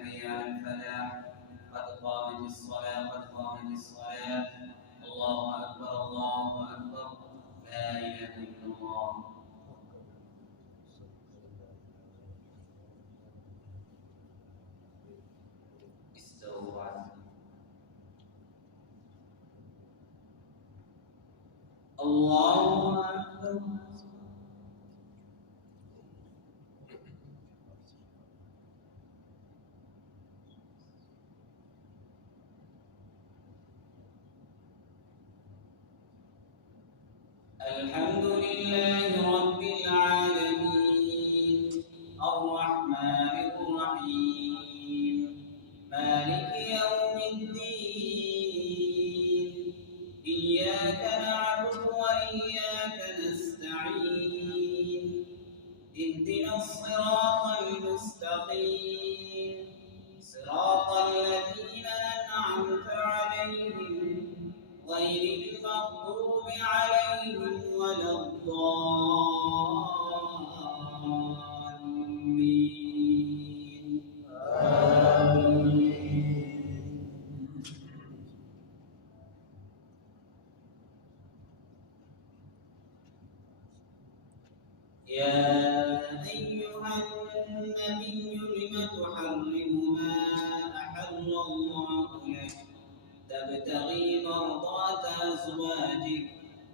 حي على الفلاح قد قامت الصلاة قد قامت الصلاة الله أكبر الله أكبر لا إله إلا الله. استووا الله أكبر. الحمد لله رب العالمين الرحمن الرحيم مالك يوم الدين إياك نعبد وإياك نستعين اهدنا الصراط المستقيم صراط الذين أنعمت عليهم غير المغضوب عليهم ولا الضالين آمين. يا أيها النبي لم تحرم ما أحل الله لك تبتغي مرضات أزواجك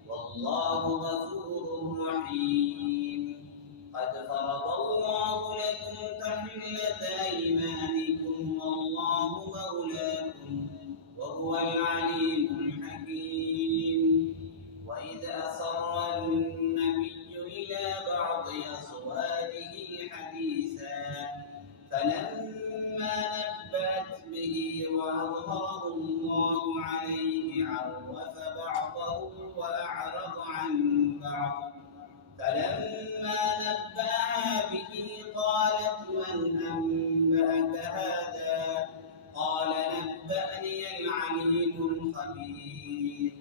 والله غفور رحيم. قد فرض الله لكم تحلة أيمانكم والله مولاكم وهو العليم الحكيم. وإذ أسر النبي إلى بعض أزواجه حديثا فلما نبأت به وأظهره الله عليه عرف بعضه وأعرض عن بعض فلما نبأها به قالت من أنبأك هذا قال نبأني العليم الخبير.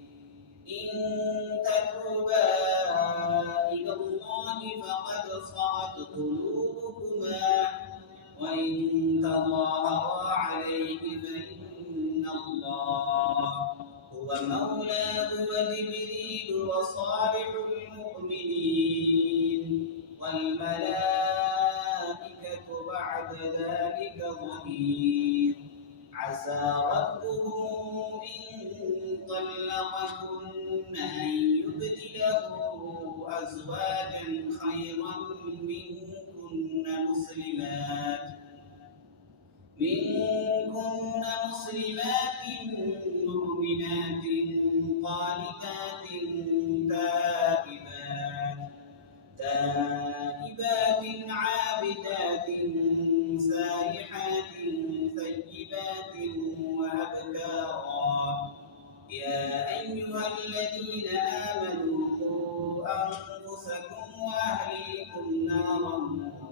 إن تتوبا إلى الله فقد صغت قلوبكما وإن تظاهرا عليه فإن الله هو مولاه وجبريل وصالح المؤمنين والملائكة بعد ذلك ظهير. عسى ربه إن طلقكن أن يبدله أزواجا خيرا منكن مسلمات مؤمنات قانتات تائبات عابدات سائحات ثيبات وأبكارا. يا أيها الذين آمنوا قوا أنفسكم وأهليكم نارا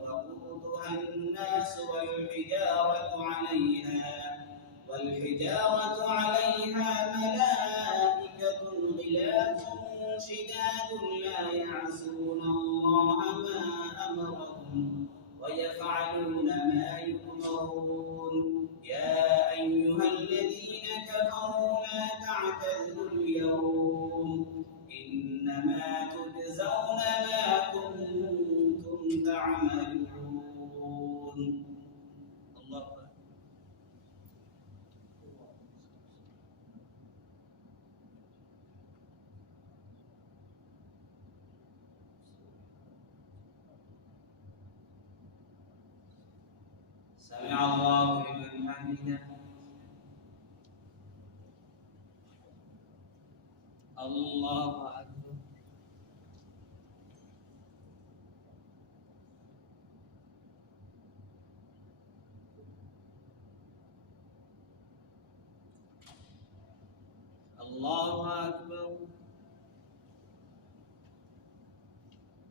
وقودها الناس والحجارة عليها ملائكة غلاظ شداد لا يعصون الله ما أمرهم ويفعلون ما يؤمرون. يا أيها الذين كفروا لا تعتذروا اليوم إنما تجزون ما كنتم تعملون. الله سمع الله لمن حمده. الله أكبر. الله أكبر.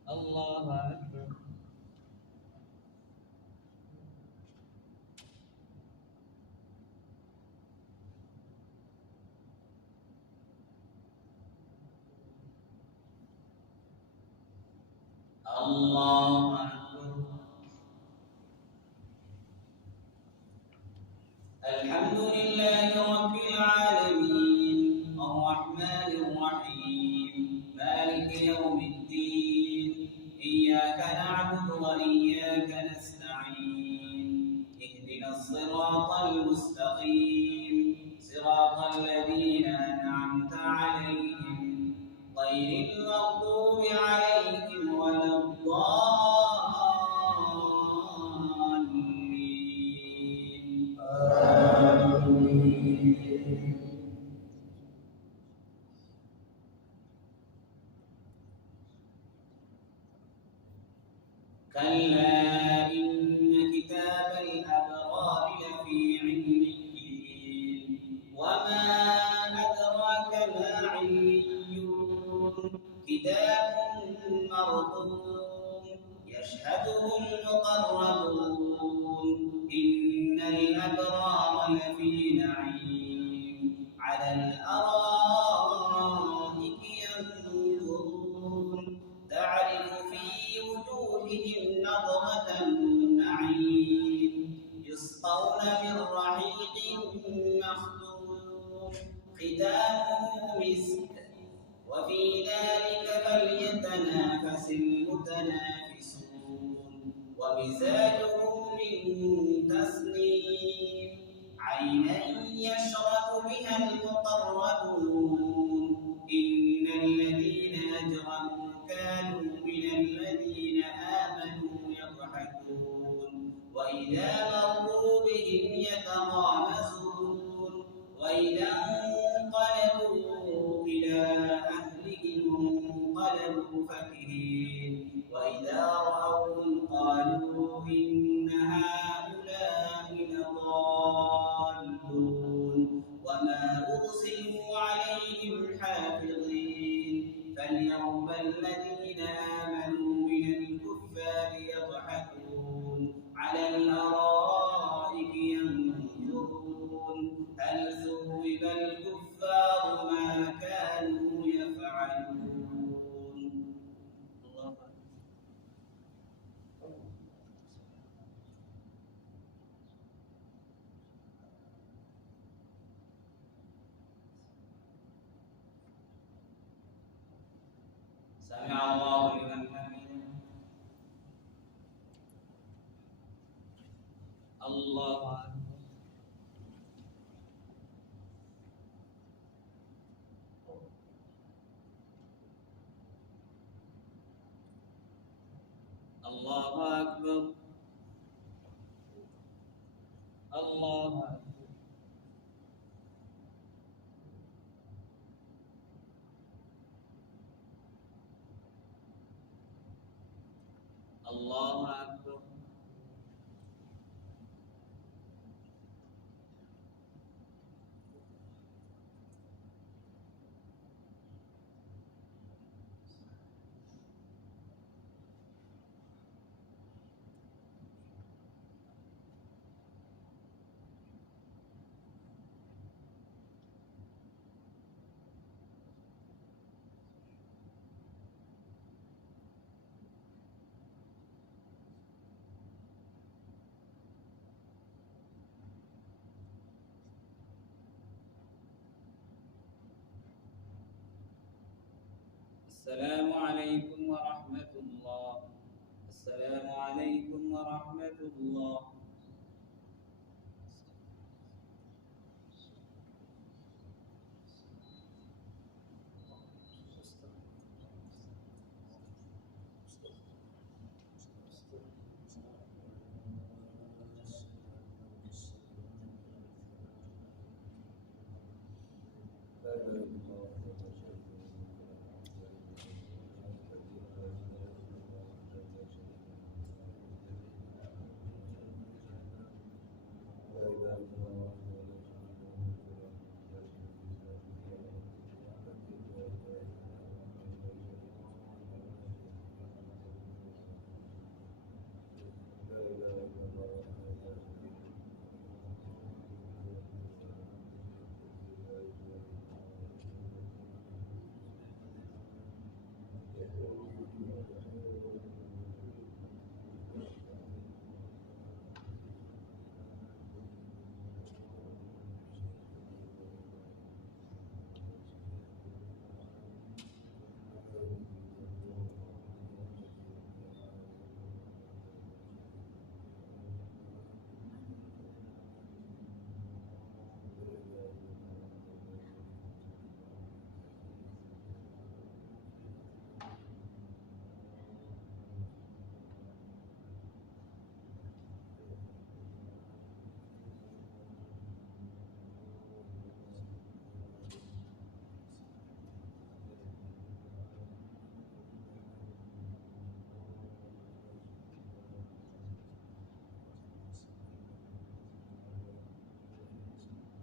الله أكبر. الله أكبر. الحمد لله رب العالمين الرحمن الرحيم مالك يوم الدين إياك نعبد وإياك نستعين اهدنا الصراط المستقيم صراط الذين أنعمت عليهم غير المغضوب عليهم ولا الضالين. كلا إن كتاب الأبرار لفي عليين وما أدراك ما عليون كتاب مرقوم يشهده المقربون إن الأبرار لفي نعيم على الأرائك ينظرون تعرف في وجوههم نضرة النعيم يسقون من رحيق مختوم ختامه مسك وفي ذلك فليتنافس المتنافسون ومزاجه من تسنيم عينا يشرب بها المقربون إن الذين أجرموا كانوا من الذين آمنوا يضحكون وإذا مروا بهم يتغامزون وإذا انقلبوا إلى أهلهم انقلبوا فكهين وإذا رأوهم قالوا إن هؤلاء لضالون وما أرسلوا عليهم حافظين فاليوم الذين آمنوا من الكفار يضحكون على الأرائك ينظرون هل ثوب الكفار ما كانوا يفعلون. سمع الله لمن حمده. الله أكبر. الله أكبر. الله أكبر. الله أكبر. السلام عليكم ورحمة الله. السلام عليكم ورحمة الله. لا إله إلا الله